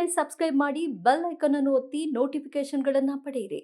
ಈಗಲೇ ಸಬ್ಸ್ಕ್ರೈಬ್ ಮಾಡಿ bell icon ಅನ್ನು ಒತ್ತಿ ನೋಟಿಫಿಕೇಶನ್ಗಳನ್ನು ಪಡೆಯಿರಿ.